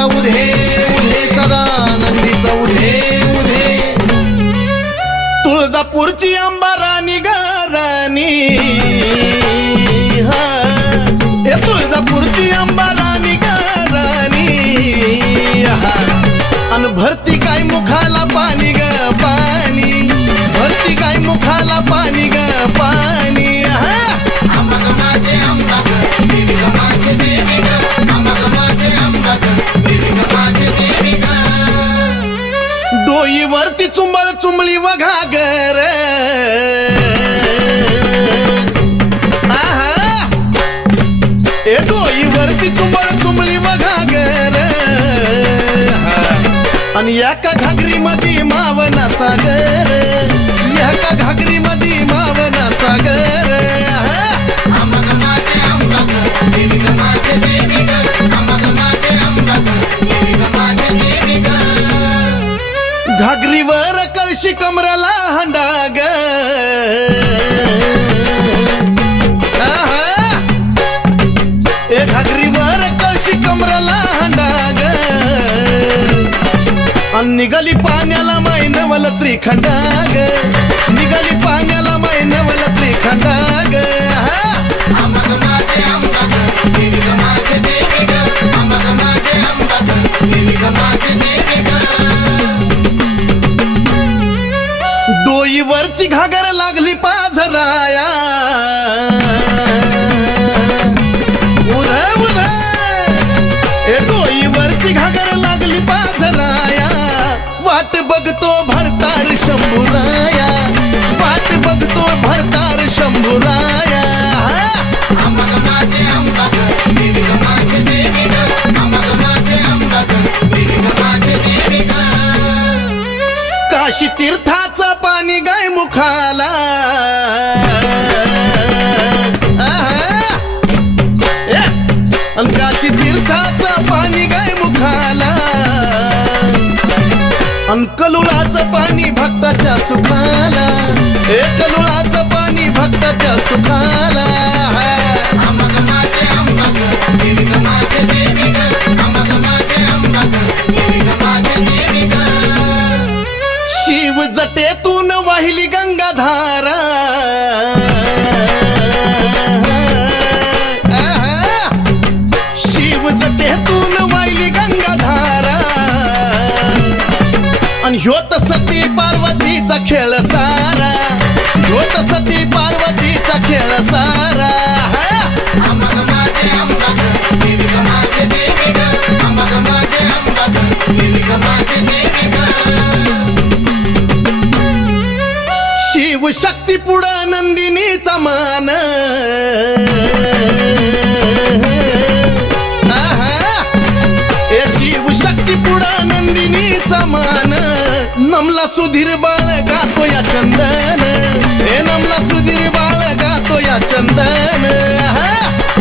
नंदीचा उधे उधे सदा नंदीचा उधे उधे तुळजापूरची अंबा राणी ग राणी हा हे तुळजापूरची अंबा राणी ग राणी हा अन भरती काय मुखाला पाणी ग पाणी भरती काय मुखाला पाणी ग पाणी हा अंबा माझे अंबा ग देवी ग माझे देवी ग अंबा माझे अंबा ग देवी ग माझे देवी ग डोईवरती चुंबळ चुंबळी वघा गर डोईवरती चुंबळ चुंबळी वघा गर आणि एका घागरी मध्ये मावना सागर एका घागरी मध्ये मावना सागर अंबा माझे अंबा ग देवी ग माझे देवी ग अंबा माझे अंबा ग देवी ग माझे देवी ग घागरीवर कळशी कमराला हंडाग घागरीवर कळशी कमराला हंडाग निघाली पाण्याला मैनवल त्रिखंडाग निघाली पाण्याला मैनवल त्रिखंडाग अंबा माझे अंबा ग देवी ग माझे देवी ग अंबा माझे अंबा ग देवी ग माझे देवी ग डोईवरची घागर लागली पाझराया उध उध डोईवरची घागर लागली पाझराया वाट बघतो भरतार शंभूराया वाट बघतो भरतार शंभूराया अंबा माझे अंबा ग देवी ग माझे देवी ग अंबा माझे अंबा ग देवी ग माझे देवी ग काशी तीर्थाचं पाणी गाय मुखाला काशी तीर्थाचं पाणी गाय मुखाला कलुळाचं पाणी भक्ताच्या सुखाला कलुळाचं पाणी भक्ताच्या सुखाला अंबा माझे अंबा ग देवी ग माझे देवी ग अंबा माझे अंबा ग देवी ग माझे देवी ग शिव जटेतून वाहिली गंगाधारा शिव जटेतून वाहिली गंगाधारा आणि ह्योत सती पार्वतीचा खेळ सारा ह्योत सती पार्वतीचा खेळ सारा अंबा माझे अंबा ग देवी ग माझे देवी ग अंबा माझे अंबा ग देवी ग माझे देवी ग शिव शक्ती पुढं नंदिनीचा मान शिव शक्ती पुढं नंदिनीचा मान नमला सुधीर बाळ गातो या चंदन नमला सुधीर बाळ गातो या चंदन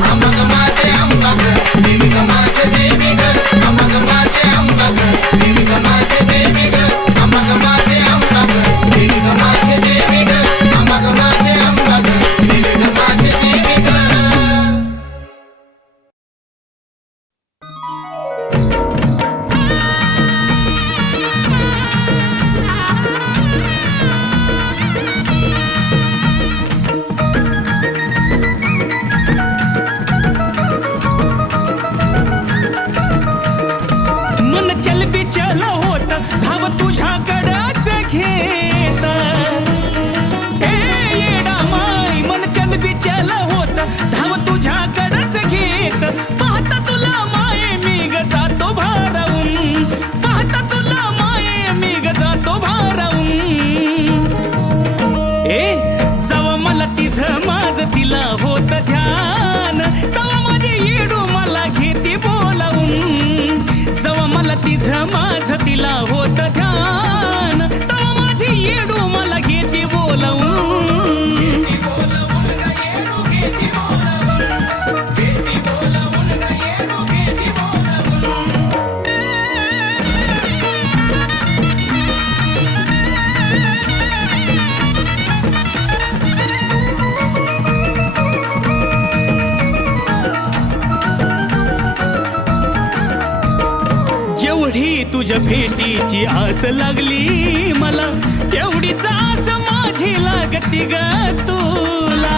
अंबा माझे अंबा ग देवी ग माझे देवी ग अंबा माझे अंबा ग देवी ग माझे देवी ग अंबा माझे अंबा ग देवी ग माझे देवी ग अंबा माझे अंबा ग देवी ग माझे देवी ग तिचं माझं तिला होत ध्यान तवा माझी येडू मला घेती बोलवून तुझ्या भेटीची आस लागली मला, एवढीच आस माझी लागती ग तुला.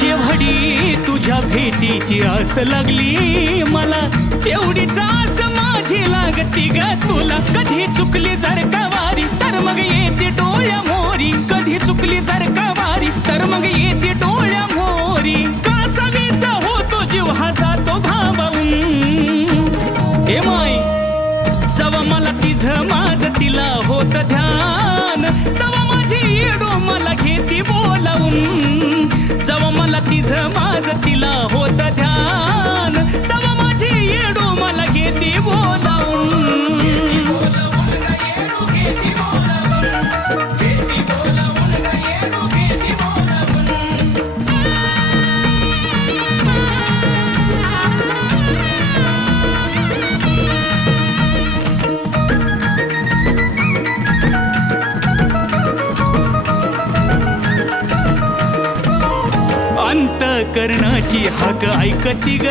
जेवढी तुझ्या भेटीची आस लागली मला, तेवढीच आस माझी लागती ग तुला. कधी चुकली जर का वारी तर मग येते डोळ्या मोरी, कधी चुकली जर का वारी तर मग येते डोळ्या मोरी. कासावीसा होतो जीव हा जातो भांबावून. हे माय जवा मला तिझं माझं तिला होत ध्यान, तवा माझी येडो मला घेती बोलावून. जवा मला तिझं माझं तिला होत ध्यान, तवा माझी येडो मला घेती बोलावून. अंतकरणाची हाक ऐकती ग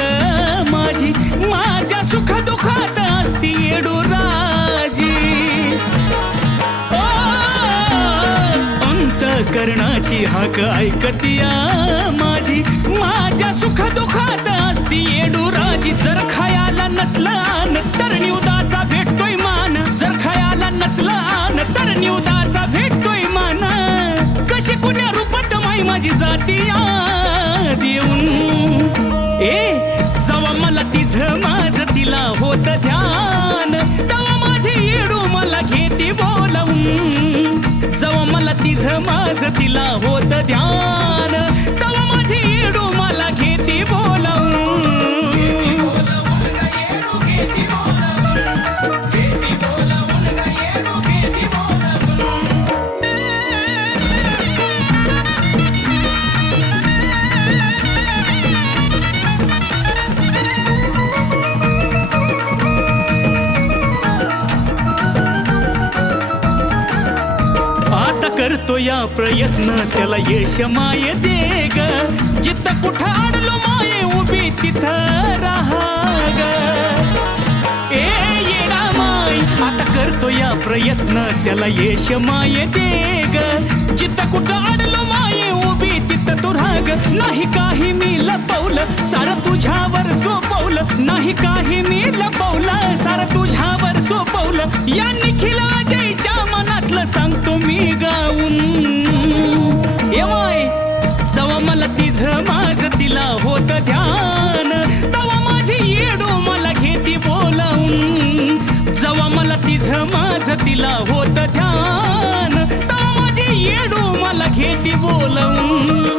माझी, माझ्या सुख दुःखात असती येडू राजी. ओ, अंतकरणाची हाक ऐकती माझी, माझ्या सुख दुःखात असती येडू राजी. जर खायाला नसलान तर निवदाचा भेटतोय मान, जर खायाला नसलान तर निवदाचा भेटतोय मान. कशी पुण्या रूपात माई माझी जाती देऊन. जवा मला तिझं माझं तिला होत ध्यान, तवा माझी येडू मला घेती बोलावून. जवा मला तिझं माझं तिला होत ध्यान, तवा माझी येडू मला घेती बोलावून. करतो या प्रयत्न त्याला यश माये दे ग, जिथं कुठं अडलो माये उभी तिथं राहा ग. येडा माय आता करतो या प्रयत्न त्याला यश माये दे ग, जिथं कुठं अडलो माये उभी तिथं तू राहा ग. नाही काही मी लपवलं सारं तुझ्यावर सोपवलं, नाही काही मी लपवलं सारं तुझ्यावर सोपवलं. या निखिल अजयच्या मनातलं सांगतो मी गाऊन. येवाय जवा मला तिझं माझं तिला होत ध्यान, तवा माझी येडो मला घेती बोलावून. जवा मला तिझं माझं तिला होत ध्यान, तवा माझी येडो मला घेती बोलावून.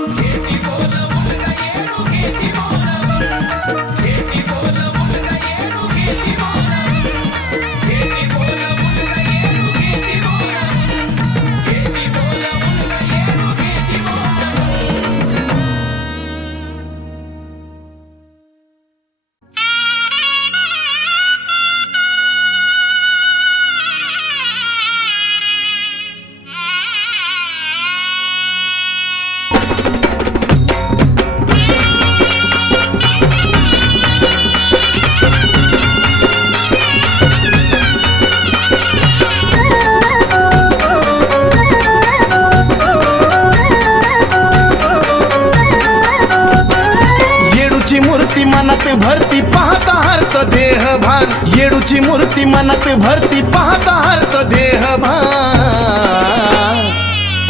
मनात भरती पाहता हरत देह भान, येडूची मूर्ती मनात भरती पाहता हरत देह भान.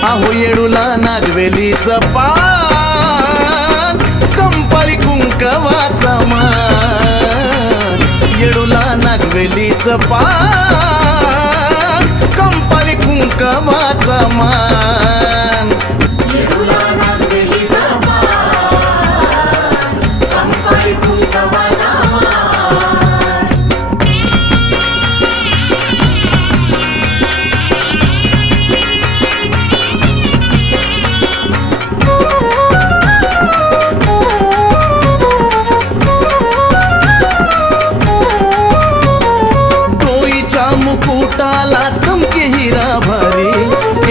आहो येडूला नागवेलीच पान, कंपाळी कुंकवाचा मान. येडूला नागवेलीच पान, कंपाळी कुंकवाचा मान. मुकुटाला चमके हिरा भारी,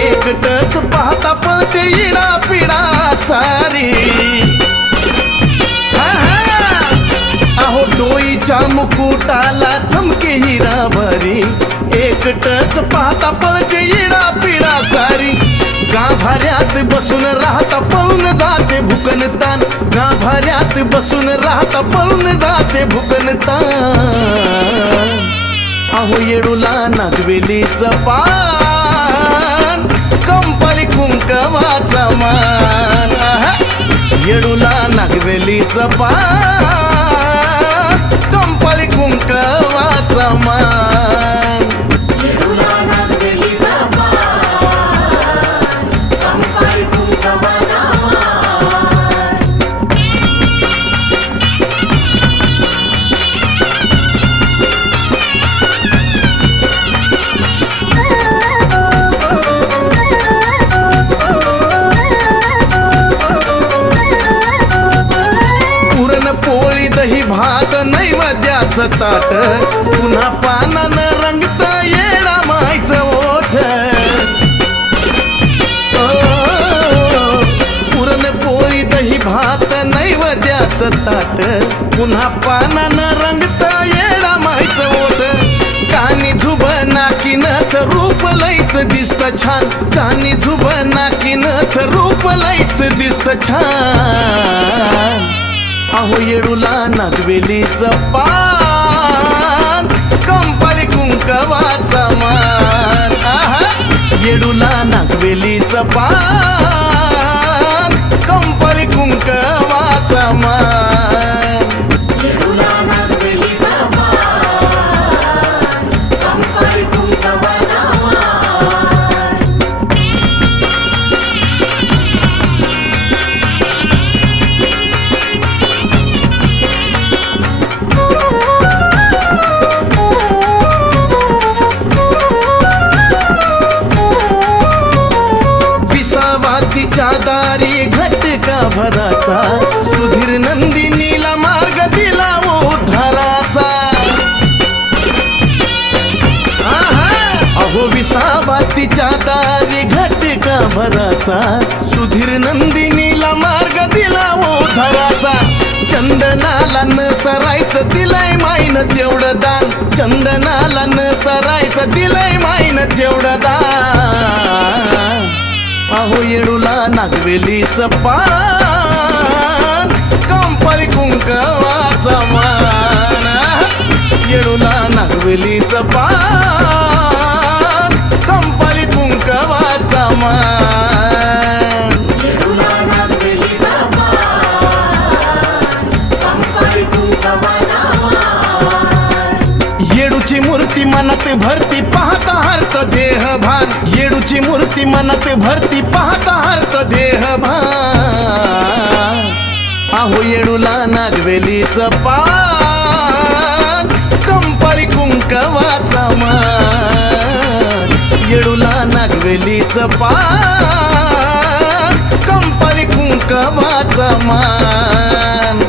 एकटक पाहता पळते इडा पिडा सारी. अहो डोईच्या तिच्या मुकुटाला चमके हिरा भरी एकटक पाहता पळते येडा पिडा सारी गाभाऱ्यात बसून राहता पळून जाते भुकन तान गाभाऱ्यात बसून राहता पळून जाते भुकन तान अहो येडूला नागवेलीचं पान कंपाली कुंकवाचा मान येडूला नागवेलीचं पान कंपाली कुंकवाचा मान दही भात नैवेद्याचं ताट पुन्हा पानानं रंगत येडा मायचं ओठ पुरणपोळी दही भात नैवेद्याचं ताट पुन्हा पानानं रंगत येडा मायचं ओठ कानी झुब नाकीनथ रूप लईच दिसत छान कानी झुब नाकीनथ रूप लईच दिसत छान अहो येडूला नागवेलीचं पान कंपाली कुंकवाचा मान येडूला नागवेलीचं पान कंपाली कुंकवाचा मान तिच्या दारी घटका भराचा सुधीर नंदिनीला मार्ग दिला उद्धाराचा अहो विसावा तिच्या दारी घटका भराचा सुधीर नंदिनीला मार्ग दिला उद्धाराचा चंदनाला न सरायचं दिलंय माईन तेवढं दान चंदनाला न सरायचं दिलंय माईन तेवढं दान अहो येडूला नागवेलीचं पान कंपाली कुंकवाचा मान येडूला नागवेलीचं पान कंपाली कुंकवाचा मान येडूची मूर्ती मनात भरती पाहता हरत देह भान येडूची मूर्ती मनात भरती पाहता हरत देह भान अहो येडूला नागवेलीचं पान कंपाली कुंकवाचा मान येडूला नागवेलीचं पान कंपाली कुंकवाचा मान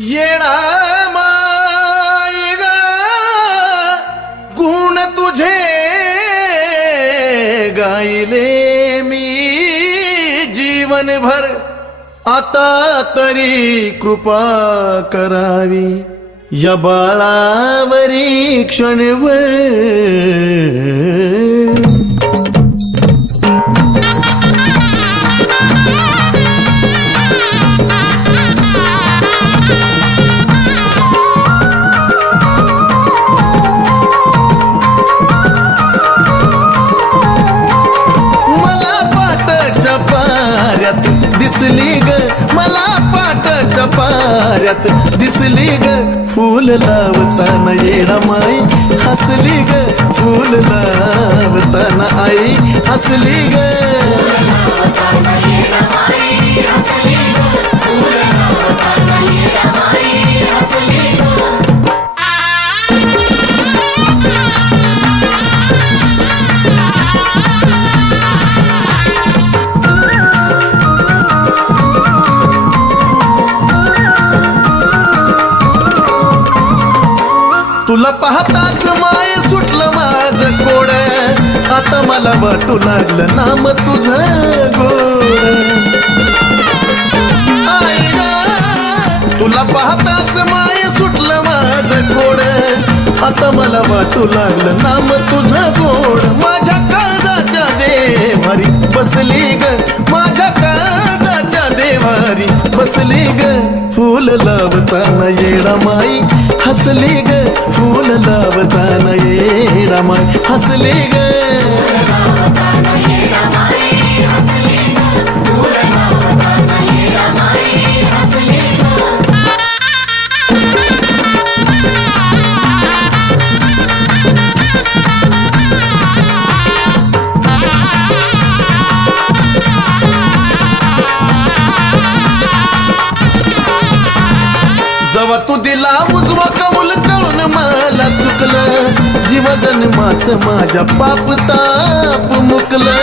येडा माय ग गुण तुझे गायले मी जीवनभर आता तरी कृपा करावी या बाळावरी क्षणभर दिसली ग मला पाटाच्या पाऱ्यात दिसली ग फूल लावताना येडा माई हसली ग फूल लावताना आई हसली ग हसली तुला पाहताच माय सुटलं माझं गोड आता मला वाटू लागलं नाम तुझं गोड आई ग तुला पाहताच माय सुटलं माझं गोड आता मला वाटू लागलं नाम तुझं गोड माझ्या काळजाच्या देवारी बसली ग माझ्या काळजाच्या देवारी बसली ग फूल लावताना येडा माई हसली ग फूल लावताना येडा माई हसली ग जेव्हा तू दिला उजवा कौल कळून मला चुकलं जीव जन्माचं माझ्या पाप ताप मुकलं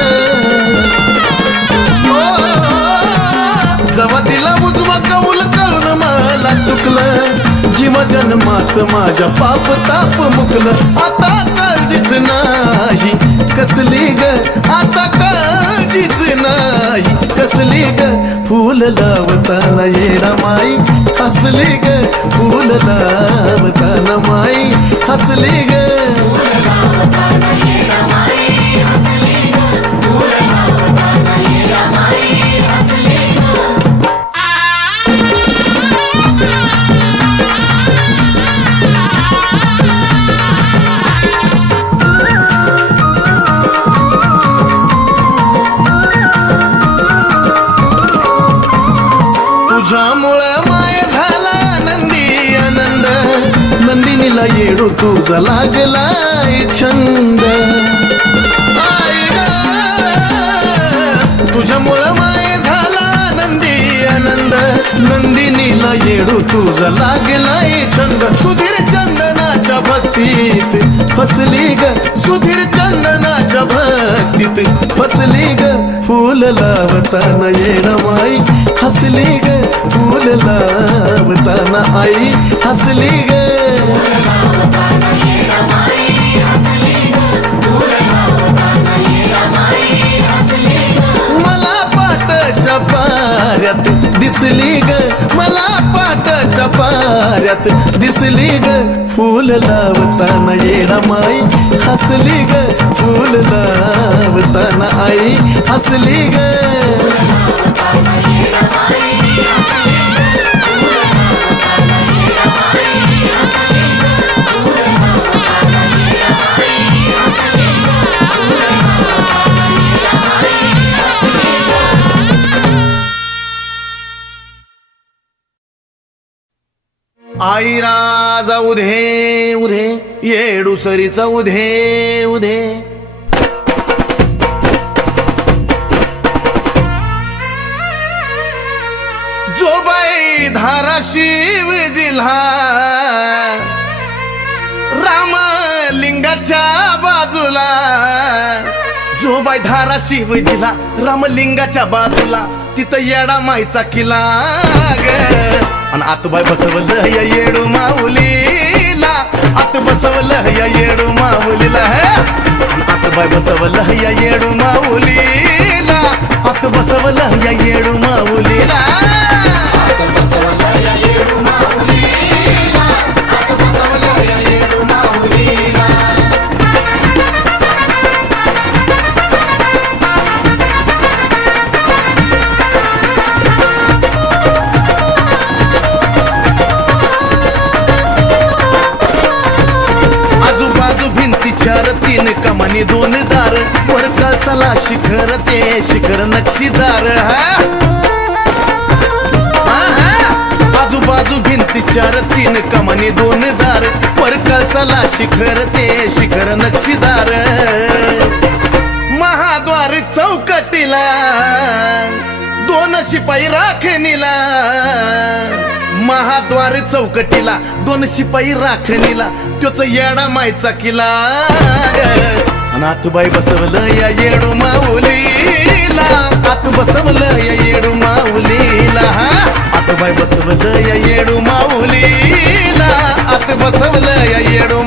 जेव्हा दिला उजवा कौल कळून मला चुकलं जीव जन्माचं माझ्या पाप ताप मुकलं आता काळजीच नाही कसली ग आता काळजीच नाही कसली ग फूल लावताना येडा माई हसली ग फूल लावताना माई हसली ग तुझ्यामुळं माय झाला नंदी आनंद नंदिनीला येडू तुझा लागलाय छंद आई ग तुझ्यामुळं माय झाला नंदी आनंद नंदिनीला येडू तुझा लागलाय छंद सुधीर चंदनाच्या भक्तीत फसली ग सुधीर चंदनाच्या भक्तीत फसली ग फूल लावताना येडा माई हसली ग फूल लावताना आई हसली ग मला पाटाच्या पाऱ्यात दिसली ग मला पाटाच्या पाऱ्यात दिसली ग फूल लावताना येडा माई हसली ग फूल लावताना आई हसली ग आई राजा उधे उधे येडू सरीचा उधे उधे जोबाई धाराशिव जिल्हा रामलिंगाच्या बाजूला जोबाई धाराशिव जिल्हा रामलिंगाच्या बाजूला तिथं येडा माईचा किल्ला ग आणि आतबाई बसवलं या येडू माऊलीला आत बसवलं या येडू माऊलीला आतबाई बसवलं या येडू माऊलीला आत बसवलं या येडू माऊलीला चार तीन कमानी दोन दार वर कळसाला शिखर ते शिखर नक्षीदार आजूबाजू भिंती चार तीन कमानी दोन दार वर कळसाला शिखर ते शिखर नक्षीदार महाद्वार चौकटीला दोन शिपाई राखणीला महाद्वार चौकटीला दोन शिपाई राखणीला त्योच येडा मायचा किल्ला आतबाई बसवलं या येडू माऊलीला आत बसवलं या येडू माऊलीला आतबाई बसवलं या येडू माऊलीला आत बसवलं या येडू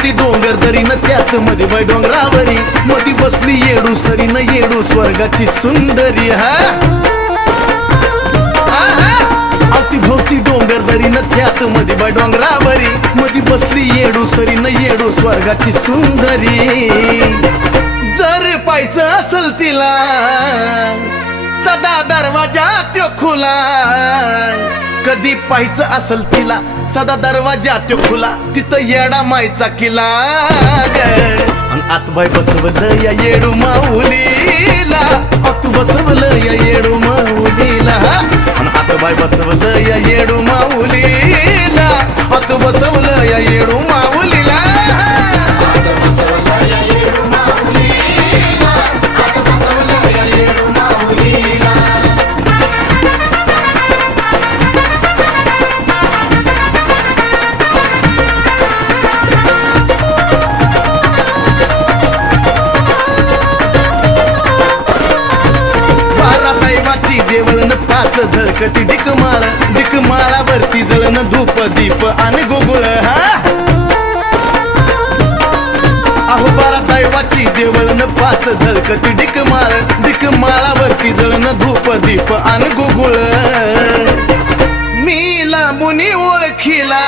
भोवती डोंगर दरी न त्यात मध्ये बाय डोंगरावरी मधी बसली येडू सरी न येडू स्वर्गाची सुंदरी हा अवती भोवती डोंगर दरी न त्यात मध्ये बाय डोंगरावरी मधी बसली येडू सरी न येडू स्वर्गाची सुंदरी जर पाहायचं असल तिला सदा दरवाजा त्यो खुला कधी पाहायचं असल तिला सदा दरवाजा त्यो खुला तिथं येडा मायचा किला अन आतबाई बसवलं या येडू माऊलीला आत बसवलं या येडू माऊलीला अन आतबाई बसवलं या येडू माऊलीला आत बसवलं या येडू माऊलीला देवळन पाच झळकती डिकमाळावरती जळन धूप दीप आणि गुगुळ हा अहो बारा दैवाची देवळन पाच झळकती डिकमाळावरती जळन धूप दीप आणि गुगुळ मी लांबुनी ओळखीला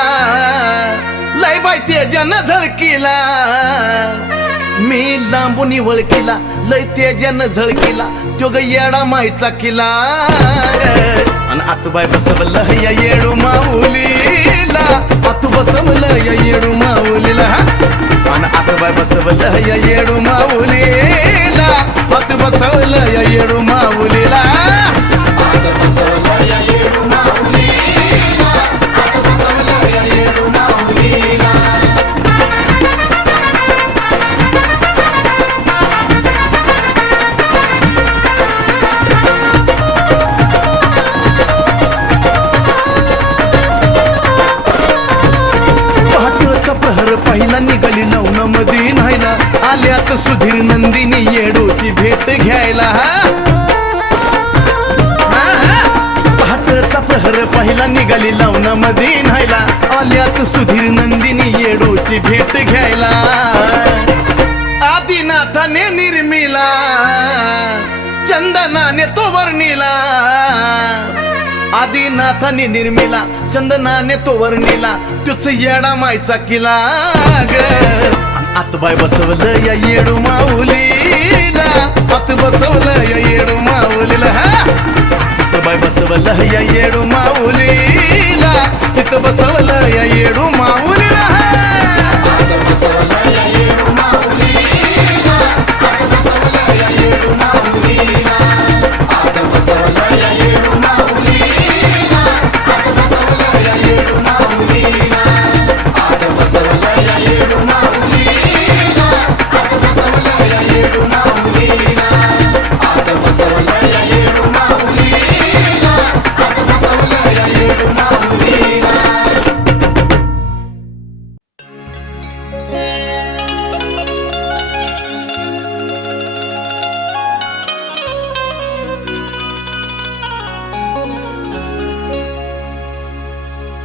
लय बाय तेजान झळकीला मी लांबुनी वळकीला लय तेजान झळकीला त्यो ग येडा मायचा किला अन आतबाई बसवलं या येडू माऊलीला आतू बसवलं या येडू माऊलीला अन आतबाई बसवलं या येडू माऊलीला आतू बसवलं या येडू माऊलीला पहिला निघाली लवण मध्ये न्हायला आल्यात सुधीर नंदिनी येडूची भेट घ्यायला पहाटचा प्रहर पहिला निघाली लवण मध्ये न्हायला आल्यात सुधीर नंदिनी येडूची भेट घ्यायला आदिनाथाने निर्मिला चंदनाने तो वर्णिला आदिनाथाने निर्मिला चंदनाने तो वर्णिला तुझ येडा मायचा किला ग आतबाई बसवलं या येडू माऊलीला आत बसवलं या येडू माऊलीला आतबाई बसवलं या येडू माऊलीला तिथं बसवलं या येडू माऊलीला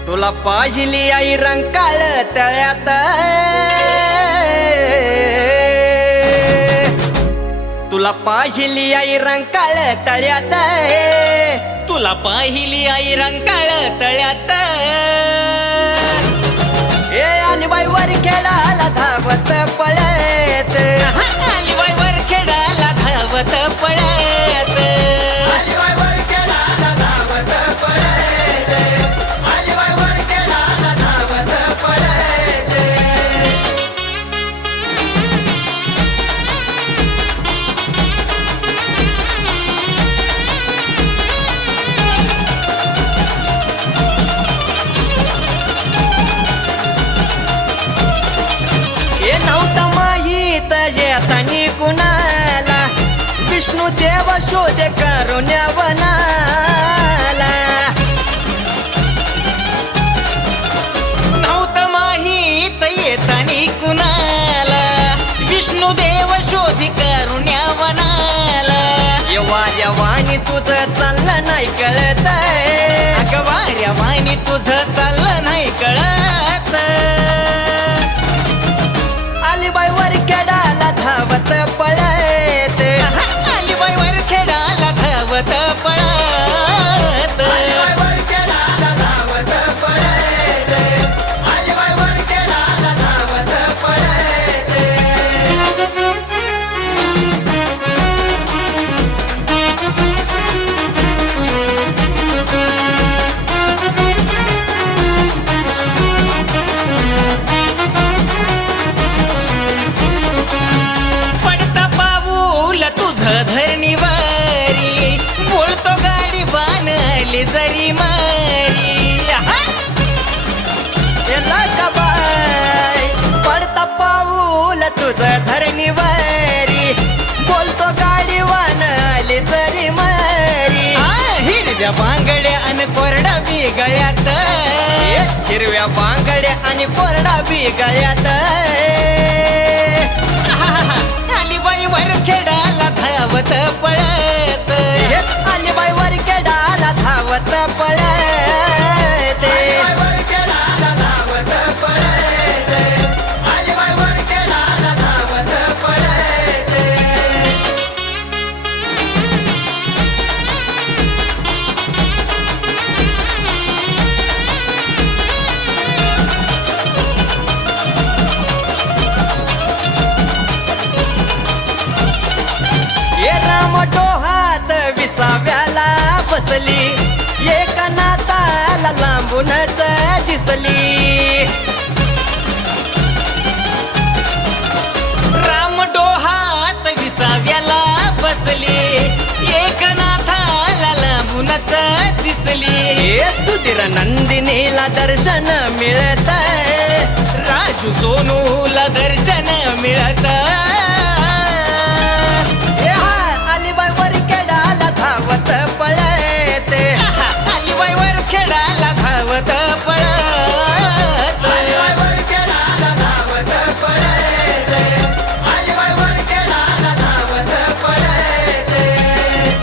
तुला पाहिली आई रंकाळ तळ्यात तुला पाहिली आई रंकाळ तळ्यात तुला पाहिली आई रंकाळ तळ्यात ए अलिबाई वर खेळाला धावत पळत अलिबाई वर खेळाला धावत पळत येतानी कुणाला विष्णू देव शोध करुण्यावनाला नव्हतं माहीत येतानी कुणाला विष्णू देव शोध करुण्यावनाला वाऱ्यावानी तुझं चाललं नाही कळत अगं वाऱ्यावानी तुझं चाललं नाही कळत हिरव्या बांगड्या आणि कोरडा बी गळ्यात, हिरव्या बांगड्या आणि कोरडा बी गळ्यात. अलीबाई वर खेळाला धावत पळत, अलीबाई वर केडाला धावत पळते. राम डोहात विसाव्याला बसली, एक नाताला लांबूनच दिसली. राम डोहात विसाव्याला बसली, एक नाथाला लांबूनच दिसली. हे सुधीर नंदिनीला दर्शन मिळत, राजू सोनूला दर्शन मिळत. अलीबाई वर केडाला धावत पळते. अलीबाई वर खेळाला धावत पळत,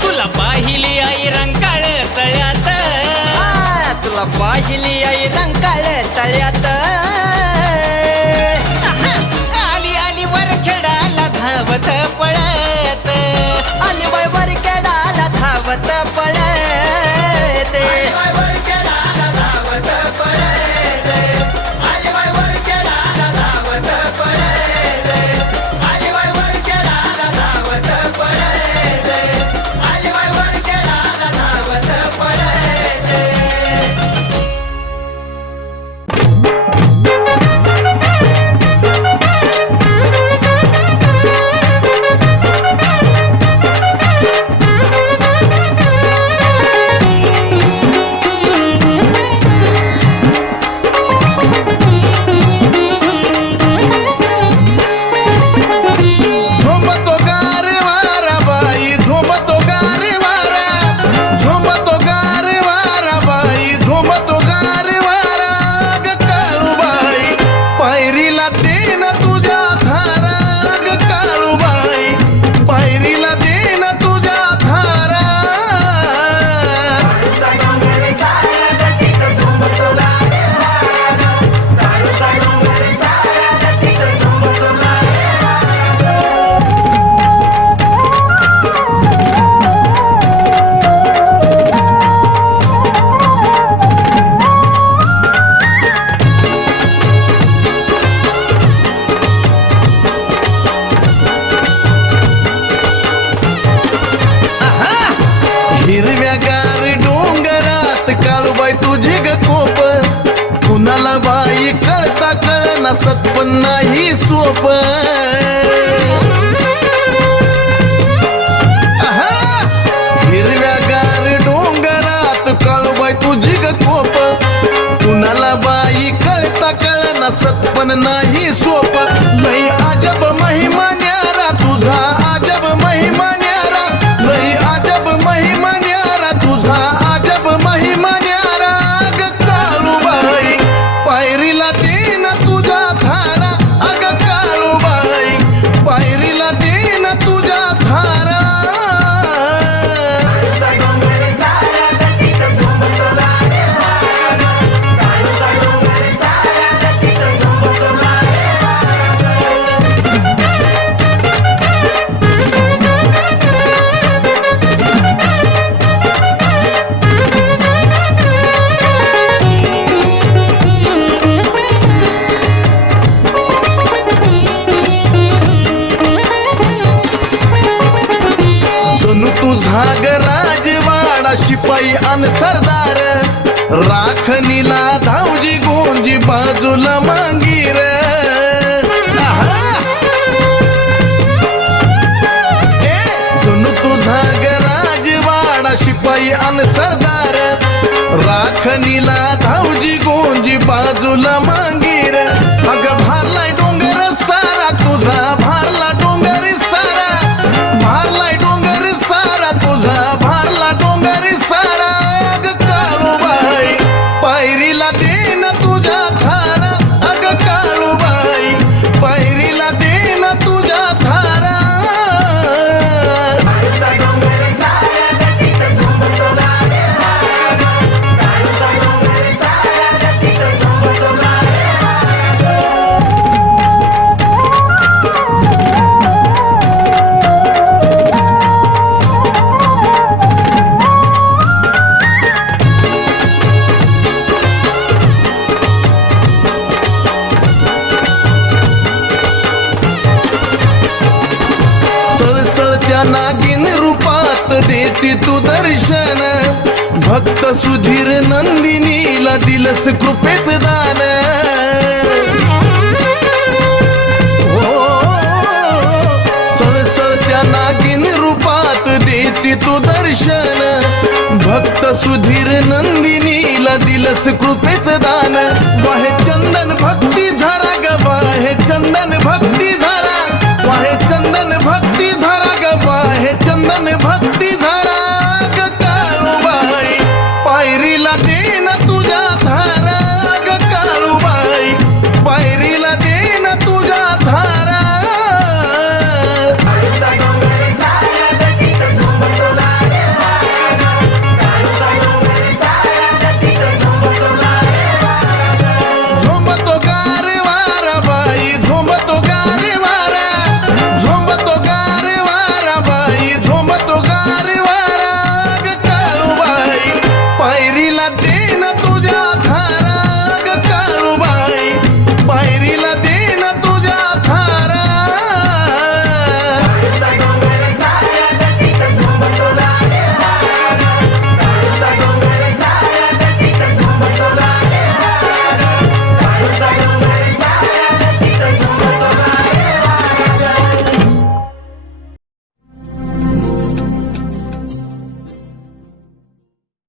तुला पाहिली आई रंकाळ तळ्यात, तुला पाहिली आई रंकाळ तळ्यात. आली आली वर खेळाला धावत पळत. अलीबाई वर केडाला धावत पळते. झोंबतो गारे वारा बाई, झोंबतो गारे वारा, झोंबतो गारे वारा बाई, झोंबतो गारे वारा. ग काळूबाई पायरीला दे ना तुझ्या थारा, ग काळूबाई पायरीला दे ना तुझ्या थारा. हिरव्यागार डोंगरात काळूबाई तुझी ग कोप, कुणाला बाई कळता कळना सत्पन नाही सोप. हिरव्यागार डोंगरात काळूबाई तुझी ग कोप, कुणाला बाई कळता कळना सत्पन नाही सोप. लई अजब महिमा न्यारा तुझा, अजब महिमा न्यारा, लई अजब महिमा न्यारा तुझा, अजब महिमा न्यारा. ग काळूबाई पायरीला दे ना तुझ्या थारा, अग काळूबाई पायरीला दे ना तुझ्या थारा. तुझा ग राजवाडा शिपाई अन सरदार, राखणीला धावजी गोंजी बाजूला मांगीर. जणू तुझा ग राजवाडा शिपाई अन सरदार, राखणीला धावजी गोंजी बाजूला मांगीर. अग भारलाय डोंगर सारा तुझा, भारला डोंगर सारा, भारलाय डोंगर सारा तुझा, भारला डोंगर सारा. सळसळत्या नागिन रूपात देती तू दर्शन भक्त सुधीर नंदिनीला दिलस कृपेच दान हो सळसळत्या नागिन रूपात देती तू दर्शन भक्त सुधीर नंदिनीला दिलस कृपेच दान वाहे चंदन भक्ती झाली